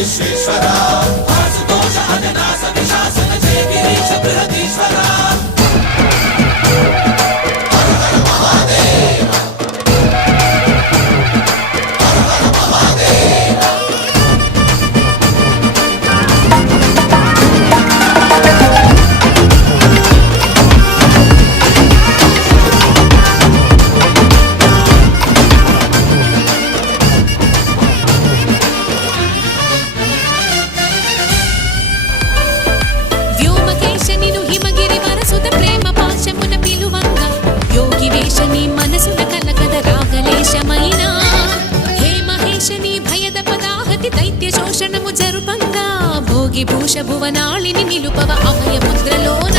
Visweswara ఆశుతోష అజనాశ విశాసన Jaya గిరీశ Brihadeeswara భూష భువనాళిని నిలుపవ Abhaya ముద్రలోన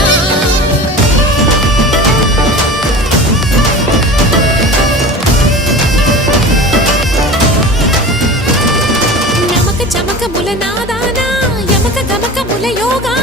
నమక చమక ముల నాదాన యమక గమక ముల yoga